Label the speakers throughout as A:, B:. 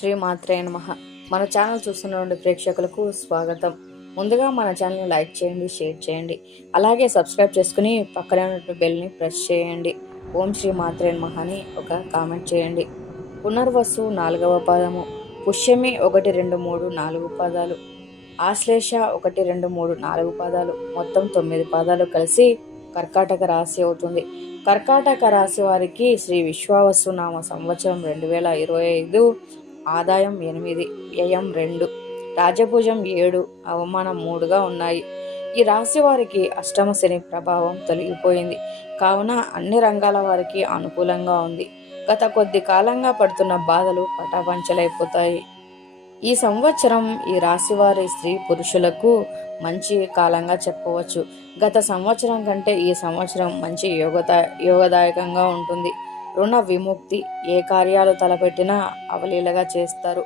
A: శ్రీ మాత్రే నమః. మన ఛానల్ చూస్తున్న ప్రేక్షకులకు స్వాగతం. ముందుగా మన ఛానల్ని లైక్ చేయండి షేర్ చేయండి. అలాగే సబ్స్క్రైబ్ చేసుకుని పక్కనే ఉన్న బెల్ని ప్రెస్ చేయండి. ఓం శ్రీ మాత్రే నమ అని ఒక కామెంట్ చేయండి. పునర్వసు నాలుగవ పదము. పుష్యమి ఒకటి రెండు మూడు నాలుగు పదాలు. ఆశ్లేష ఒకటి రెండు మూడు నాలుగు పదాలు. మొత్తం తొమ్మిది పదాలు కలిసి కర్కాటక రాశి అవుతుంది. కర్కాటక రాశి వారికి శ్రీ విశ్వావసు నామ సంవత్సరం రెండు వేల ఇరవై ఐదు ఆదాయం ఎనిమిది వ్యయం రెండు రాజభుజం ఏడు అవమానం మూడుగా ఉన్నాయి. ఈ రాశి వారికి అష్టమ శని ప్రభావం తొలగిపోయింది. కావున అన్ని రంగాల వారికి అనుకూలంగా ఉంది. గత కొద్ది కాలంగా పడుతున్న బాధలు పటాపంచలైపోతాయి. ఈ సంవత్సరం ఈ రాశి వారి స్త్రీ పురుషులకు మంచి కాలంగా చెప్పవచ్చు. గత సంవత్సరం కంటే ఈ సంవత్సరం మంచి యోగదా యోగదాయకంగా ఉంటుంది. రుణ విముక్తి ఏ కార్యాలు తలపెట్టినా అవలీలగా చేస్తారు.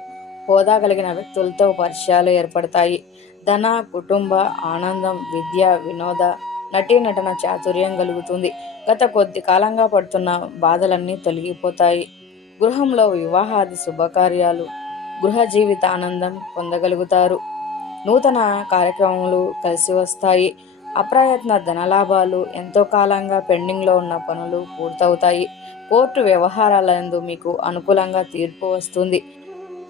A: హోదా కలిగిన వ్యక్తులతో పరిచయాలు ఏర్పడతాయి. ధన కుటుంబ ఆనందం విద్య వినోద నటీ నటన చాతుర్యం కలుగుతుంది. గత కొద్ది కాలంగా పడుతున్న బాధలన్నీ తొలగిపోతాయి. గృహంలో వివాహాది శుభకార్యాలు గృహ జీవిత ఆనందం పొందగలుగుతారు. నూతన కార్యక్రమాలు కలిసి వస్తాయి. అప్రయత్న ధనలాభాలు ఎంతో కాలంగా పెండింగ్లో ఉన్న పనులు పూర్తవుతాయి. కోర్టు వ్యవహారాలందు మీకు అనుకూలంగా తీర్పు వస్తుంది.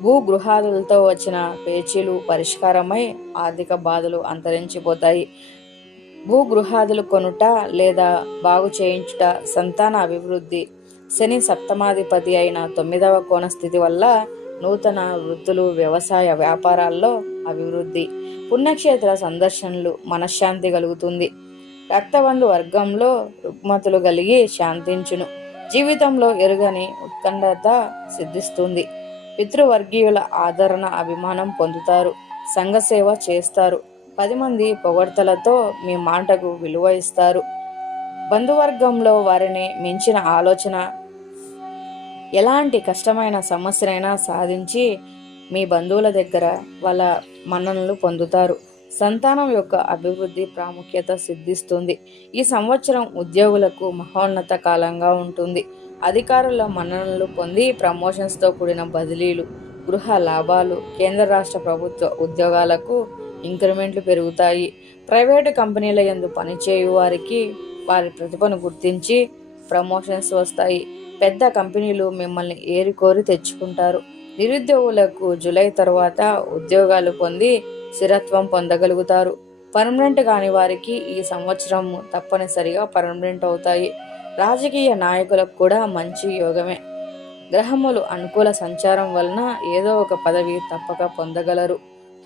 A: భూగృహాదులతో వచ్చిన పేచీలు పరిష్కారమై ఆర్థిక బాధలు అంతరించిపోతాయి. భూగృహాదులు కొనుట లేదా బాగు చేయించుట సంతాన అభివృద్ధి. శని సప్తమాధిపతి అయిన తొమ్మిదవ కోణ స్థితి వల్ల నూతన వృత్తులు వ్యవసాయ వ్యాపారాల్లో అభివృద్ధి. పుణ్యక్షేత్ర సందర్శనలు మనశ్శాంతి కలుగుతుంది. రక్తబంధు వర్గంలో రుగ్మతులు కలిగి శాంతించును. జీవితంలో ఎరుగని ఉత్కంఠత సిద్ధిస్తుంది. పితృవర్గీయుల ఆదరణ అభిమానం పొందుతారు. సంఘసేవ చేస్తారు. పది మంది పొగడ్తలతో మీ మాటకు విలువ ఇస్తారు. బంధువర్గంలో వారిని మించిన ఆలోచన ఎలాంటి కష్టమైన సమస్యనైనా సాధించి మీ బంధువుల దగ్గర వాళ్ళ మన్ననలు పొందుతారు. సంతానం యొక్క అభివృద్ధి ప్రాముఖ్యత సిద్ధిస్తుంది. ఈ సంవత్సరం ఉద్యోగులకు మహోన్నత కాలంగా ఉంటుంది. అధికారుల మన్ననలు పొంది ప్రమోషన్స్తో కూడిన బదిలీలు గృహ లాభాలు కేంద్ర రాష్ట్ర ప్రభుత్వ ఉద్యోగాలకు ఇంక్రిమెంట్లు పెరుగుతాయి. ప్రైవేటు కంపెనీల యందు పనిచేయు వారికి వారి ప్రతిభను గుర్తించి ప్రమోషన్స్ వస్తాయి. పెద్ద కంపెనీలు మిమ్మల్ని ఏరికోరి తెచ్చుకుంటారు. నిరుద్యోగులకు జూలై తర్వాత ఉద్యోగాలు పొంది స్థిరత్వం పొందగలుగుతారు. పర్మనెంట్ కాని వారికి ఈ సంవత్సరం తప్పనిసరిగా పర్మనెంట్ అవుతాయి. రాజకీయ నాయకులకు కూడా మంచి యోగమే. గ్రహములు అనుకూల సంచారం వలన ఏదో ఒక పదవి తప్పక పొందగలరు.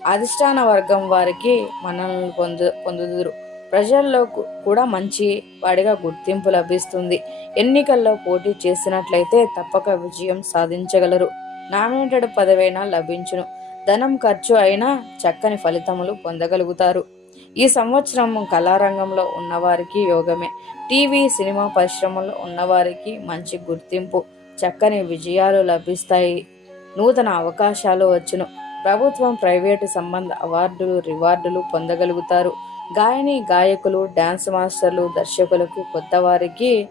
A: అధిష్టాన వర్గం వారికి మనల్ని పొందు పొందుదురు. ప్రజల్లో కూడా మంచి వాడిగా గుర్తింపు లభిస్తుంది. ఎన్నికల్లో పోటీ చేసినట్లయితే తప్పక విజయం సాధించగలరు. నామినేటెడ్ పదవైనా లభించును. ధనం ఖర్చు అయినా చక్కని ఫలితములు పొందగలుగుతారు. ఈ సంవత్సరం కళారంగంలో ఉన్నవారికి యోగమే. టీవీ సినిమా పరిశ్రమలో ఉన్నవారికి మంచి గుర్తింపు చక్కని విజయాలు లభిస్తాయి. నూతన అవకాశాలు వచ్చును. ప్రభుత్వం ప్రైవేటు సంబంధ అవార్డులు రివార్డులు పొందగలుగుతారు. గాయని గాయకులు డ్యాన్స్ మాస్టర్లు దర్శకులకు కొత్త వారికి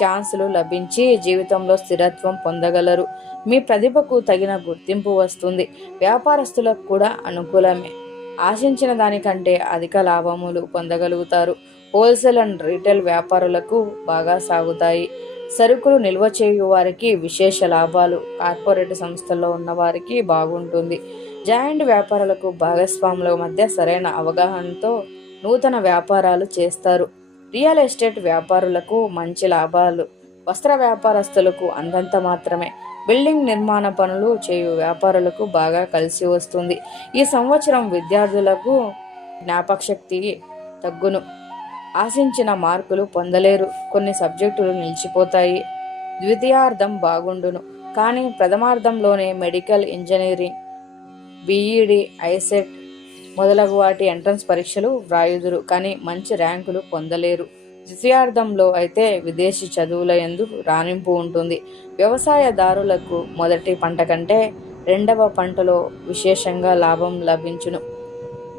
A: ఛాన్సులు లభించి జీవితంలో స్థిరత్వం పొందగలరు. మీ ప్రతిభకు తగిన గుర్తింపు వస్తుంది. వ్యాపారస్తులకు కూడా అనుకూలమే. ఆశించిన దానికంటే అధిక లాభములు పొందగలుగుతారు. హోల్సేల్ అండ్ రీటైల్ వ్యాపారులకు బాగా సాగుతాయి. సరుకులు నిల్వ చేయు వారికి విశేష లాభాలు. కార్పొరేట్ సంస్థల్లో ఉన్న వారికి బాగుంటుంది. జాయింట్ వ్యాపారులకు భాగస్వాముల మధ్య సరైన అవగాహనతో నూతన వ్యాపారాలు చేస్తారు. రియల్ ఎస్టేట్ వ్యాపారులకు మంచి లాభాలు. వస్త్ర వ్యాపారస్తులకు అందంత మాత్రమే. బిల్డింగ్ నిర్మాణ పనులు చేయు వ్యాపారులకు బాగా కలిసి వస్తుంది. ఈ సంవత్సరం విద్యార్థులకు జ్ఞాపకశక్తి తగ్గును. ఆశించిన మార్కులు పొందలేరు. కొన్ని సబ్జెక్టులు నిలిచిపోతాయి. ద్వితీయార్థం బాగుండును. కానీ ప్రథమార్థంలోనే మెడికల్ ఇంజనీరింగ్ బీఈడి ఐసెట్ మొదలగు వాటి ఎంట్రన్స్ పరీక్షలు వ్రాయుదురు కానీ మంచి ర్యాంకులు పొందలేరు. ద్వితీయార్థంలో అయితే విదేశీ చదువుల ఎందు రాణింపు ఉంటుంది. వ్యవసాయదారులకు మొదటి పంట కంటే రెండవ పంటలో విశేషంగా లాభం లభించును.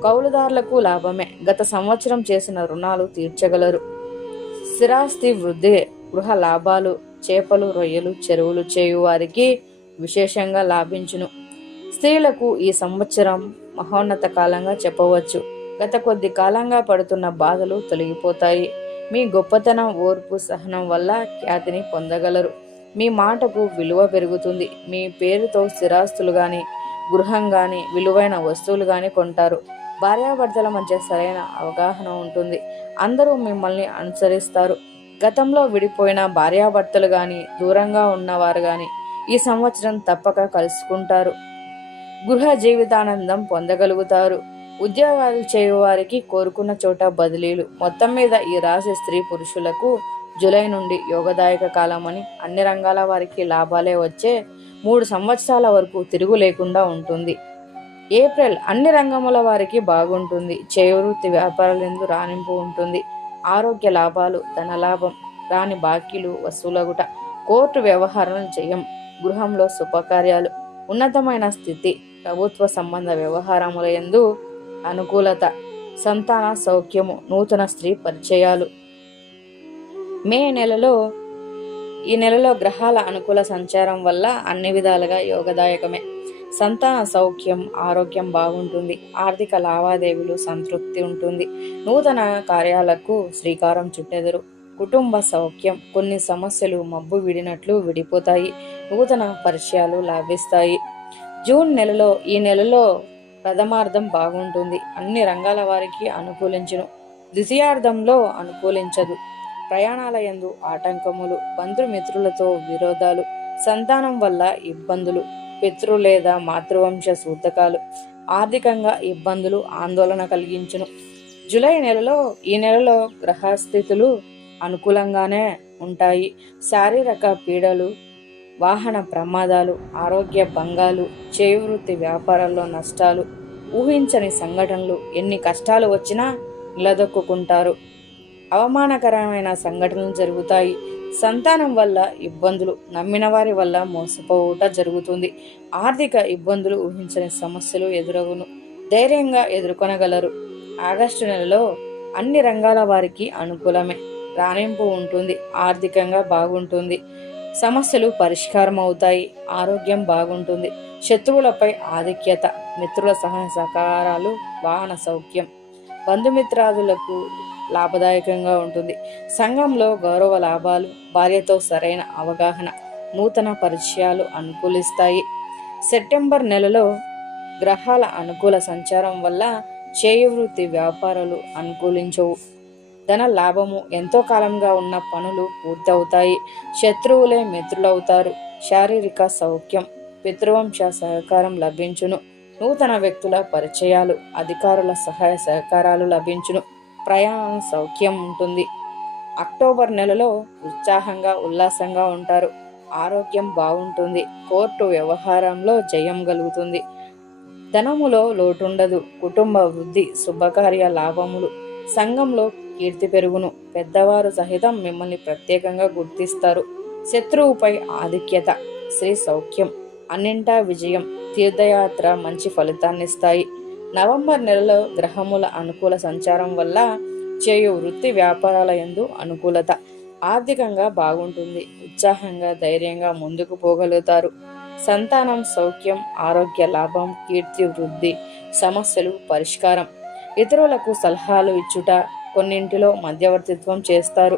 A: కౌలుదారులకు లాభమే. గత సంవత్సరం చేసిన రుణాలు తీర్చగలరు. స్థిరాస్తి వృద్ధి గృహ లాభాలు చేపలు రొయ్యలు చెరువులు చేయువారికి విశేషంగా లాభించును. స్త్రీలకు ఈ సంవత్సరం మహోన్నత కాలంగా చెప్పవచ్చు. గత కొద్ది కాలంగా పడుతున్న బాధలు తొలగిపోతాయి. మీ గొప్పతనం ఓర్పు సహనం వల్ల ఖ్యాతిని పొందగలరు. మీ మాటకు విలువ పెరుగుతుంది. మీ పేరుతో స్థిరాస్తులు కానీ గృహం కానీ విలువైన వస్తువులు కానీ కొంటారు. భార్యాభర్తల మధ్య సరైన అవగాహన ఉంటుంది. అందరూ మిమ్మల్ని అనుసరిస్తారు. గతంలో విడిపోయిన భార్యాభర్తలు కానీ దూరంగా ఉన్నవారు కానీ ఈ సంవత్సరం తప్పక కలుసుకుంటారు. గృహ జీవితానందం పొందగలుగుతారు. ఉద్యోగాలు చేయవారికి కోరుకున్న చోట బదిలీలు. మొత్తం మీద ఈ రాశి స్త్రీ పురుషులకు జూలై నుండి యోగదాయక కాలమని అన్ని రంగాల వారికి లాభాలే వచ్చే మూడు సంవత్సరాల వరకు తిరుగు లేకుండా ఉంటుంది. ఏప్రిల్ అన్ని రంగముల వారికి బాగుంటుంది. చేవృత్తి వ్యాపారాలందు రాణింపు ఉంటుంది. ఆరోగ్య లాభాలు ధనలాభం రాని బాకీలు వసూలగుట. కోర్టు వ్యవహారాలు చేయం గృహంలో శుభకార్యాలు. ఉన్నతమైన స్థితి. ప్రభుత్వ సంబంధ వ్యవహారముల ఎందు అనుకూలత సంతాన సౌఖ్యము నూతన స్త్రీ పరిచయాలు. మే నెలలో ఈ నెలలో గ్రహాల అనుకూల సంచారం వల్ల అన్ని విధాలుగా యోగదాయకమే. సంతాన సౌఖ్యం ఆరోగ్యం బాగుంటుంది. ఆర్థిక లావాదేవీలు సంతృప్తి ఉంటుంది. నూతన కార్యాలకు శ్రీకారం చుట్టెదరు. కుటుంబ సౌఖ్యం కొన్ని సమస్యలు మబ్బు విడినట్లు విడిపోతాయి. నూతన పరిచయాలు లాభిస్తాయి. జూన్ నెలలో ఈ నెలలో ప్రథమార్థం బాగుంటుంది. అన్ని రంగాల వారికి అనుకూలించును. ద్వితీయార్థంలో అనుకూలించదు. ప్రయాణాల ఎందు ఆటంకములు బంధుమిత్రులతో విరోధాలు సంతానం వల్ల ఇబ్బందులు పితృ లేదా మాతృవంశ సూతకాలు ఆర్థికంగా ఇబ్బందులు ఆందోళన కలిగించును. జూలై నెలలో ఈ నెలలో గ్రహస్థితులు అనుకూలంగానే ఉంటాయి. శారీరక పీడలు వాహన ప్రమాదాలు ఆరోగ్య భంగాలు చేవృత్తి వ్యాపారాల్లో నష్టాలు ఊహించని సంఘటనలు ఎన్ని కష్టాలు వచ్చినా నిలదొక్కుంటారు అవమానకరమైన సంఘటనలు జరుగుతాయి. సంతానం వల్ల ఇబ్బందులు నమ్మిన వారి వల్ల మోసపోవుట జరుగుతుంది. ఆర్థిక ఇబ్బందులు ఊహించని సమస్యలు ఎదురగును ధైర్యంగా ఎదుర్కొనగలరు. ఆగస్టు నెలలో అన్ని రంగాల వారికి అనుకూలమే. రాణింపు ఉంటుంది ఆర్థికంగా బాగుంటుంది. సమస్యలు పరిష్కారం అవుతాయి ఆరోగ్యం బాగుంటుంది. శత్రువులపై ఆధిక్యత మిత్రుల సహాయ సహకారాలు వాహన సౌఖ్యం బంధుమిత్రాదులకు లాభదాయకంగా ఉంటుంది. సంఘంలో గౌరవ లాభాలు భార్యతో సరైన అవగాహన నూతన పరిచయాలు అనుకూలిస్తాయి. సెప్టెంబర్ నెలలో గ్రహాల అనుకూల సంచారం వల్ల చేయువృత్తి వ్యాపారాలు అనుకూలించవు. ధన లాభము ఎంతో కాలంగా ఉన్న పనులు పూర్తవుతాయి. శత్రువులే మిత్రులవుతారు. శారీరక సౌఖ్యం పితృవంశ సహకారం లభించును. నూతన వ్యక్తుల పరిచయాలు అధికారుల సహాయ సహకారాలు లభించును. ప్రయాణ సౌఖ్యం ఉంటుంది. అక్టోబర్ నెలలో ఉత్సాహంగా ఉల్లాసంగా ఉంటారు. ఆరోగ్యం బాగుంటుంది. కోర్టు వ్యవహారంలో జయం కలుగుతుంది. ధనములో లోటుండదు. కుటుంబ వృద్ధి శుభకార్య లాభములు. సంఘంలో కీర్తి పెరుగును. పెద్దవారు సహితం మిమ్మల్ని ప్రత్యేకంగా గుర్తిస్తారు. శత్రువుపై ఆధిక్యత శ్రీ సౌఖ్యం అన్నింటా విజయం తీర్థయాత్ర మంచి ఫలితాన్నిస్తాయి. నవంబర్ నెలలో గ్రహముల అనుకూల సంచారం వల్ల చేయు వృత్తి వ్యాపారాల యందు అనుకూలత ఆర్థికంగా బాగుంటుంది. ఉత్సాహంగా ధైర్యంగా ముందుకు పోగలుగుతారు. సంతానం సౌఖ్యం ఆరోగ్య లాభం కీర్తి వృద్ధి సమస్యలు పరిష్కారం. ఇతరులకు సలహాలు ఇచ్చుట కొన్నింటిలో మధ్యవర్తిత్వం చేస్తారు.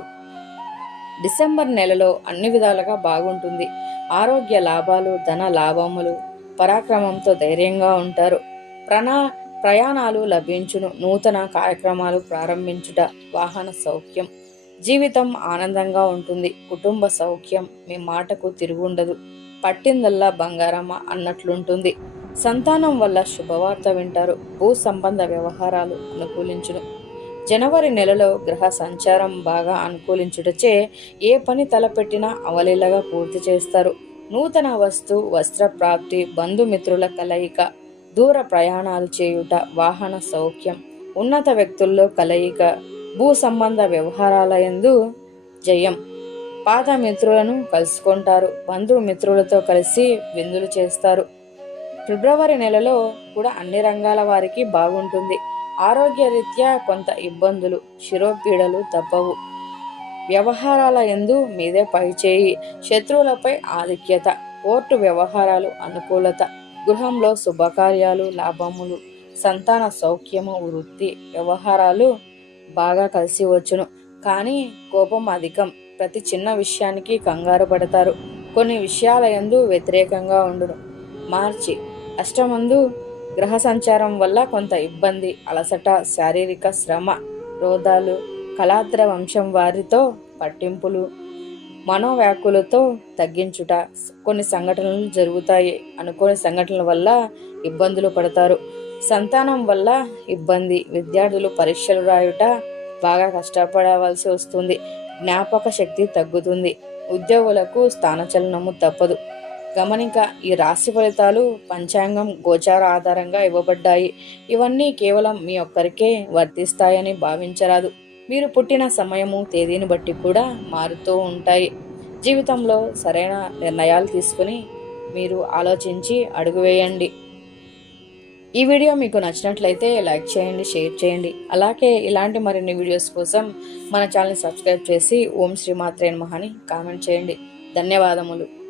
A: డిసెంబర్ నెలలో అన్ని విధాలుగా బాగుంటుంది. ఆరోగ్య లాభాలు ధన లాభములు పరాక్రమంతో ధైర్యంగా ఉంటారు. ప్రణా ప్రయాణాలు లభించును. నూతన కార్యక్రమాలు ప్రారంభించుట వాహన సౌఖ్యం. జీవితం ఆనందంగా ఉంటుంది. కుటుంబ సౌఖ్యం మీ మాటకు తిరుగుండదు. పట్టిందల్లా బంగారమ్మ అన్నట్లుంటుంది. సంతానం వల్ల శుభవార్త వింటారు. భూ సంబంధ వ్యవహారాలు అనుకూలించును. జనవరి నెలలో గ్రహ సంచారం బాగా అనుకూలించుటచే ఏ పని తలపెట్టినా అవలీలగా పూర్తి చేస్తారు. నూతన వస్తు వస్త్ర ప్రాప్తి బంధుమిత్రుల కలయిక దూర ప్రయాణాలు చేయుట వాహన సౌఖ్యం ఉన్నత వ్యక్తుల్లో కలయిక భూ సంబంధ వ్యవహారాల యందు జయం. పాత మిత్రులను కలుసుకుంటారు బంధుమిత్రులతో కలిసి విందులు చేస్తారు. ఫిబ్రవరి నెలలో కూడా అన్ని రంగాల వారికి బాగుంటుంది. ఆరోగ్యరీత్యా కొంత ఇబ్బందులు శిరోపీడలు తప్పవు. వ్యవహారాల ఎందు మీదే పైచేయి శత్రువులపై ఆధిక్యత కోర్టు వ్యవహారాలు అనుకూలత గృహంలో శుభకార్యాలు లాభములు సంతాన సౌఖ్యము వృత్తి వ్యవహారాలు బాగా కలిసి వచ్చును. కానీ కోపం అధికం. ప్రతి చిన్న విషయానికి కంగారు పడతారు. కొన్ని విషయాల ఎందు వ్యతిరేకంగా ఉండును. మార్చి అష్టమందు గ్రహ సంచారం వల్ల కొంత ఇబ్బంది అలసట శారీరక శ్రమ రోధాలు కళాద్ర వంశం వారితో పట్టింపులు మనోవ్యాకులతో తగ్గించుట కొన్ని సంఘటనలు జరుగుతాయి. అనుకోని సంఘటనల వల్ల ఇబ్బందులు పడతారు. సంతానం వల్ల ఇబ్బంది విద్యార్థులు పరీక్షలు రాయుట బాగా కష్టపడవలసి వస్తుంది. జ్ఞాపక శక్తి తగ్గుతుంది. ఉద్యోగులకు స్థానచలనము తప్పదు. గమనిక ఈ రాశి ఫలితాలు పంచాంగం గోచార ఆధారంగా ఇవ్వబడ్డాయి. ఇవన్నీ కేవలం మీ ఒక్కరికే వర్తిస్తాయని భావించరాదు. మీరు పుట్టిన సమయము తేదీని బట్టి కూడా మారుతూ ఉంటాయి. జీవితంలో సరైన నిర్ణయాలు తీసుకుని మీరు ఆలోచించి అడుగు వేయండి. ఈ వీడియో మీకు నచ్చినట్లయితే లైక్ చేయండి షేర్ చేయండి. అలాగే ఇలాంటి మరిన్ని వీడియోస్ కోసం మన ఛానల్ని సబ్స్క్రైబ్ చేసి ఓం శ్రీమాత్రే మహాని కామెంట్ చేయండి. ధన్యవాదములు.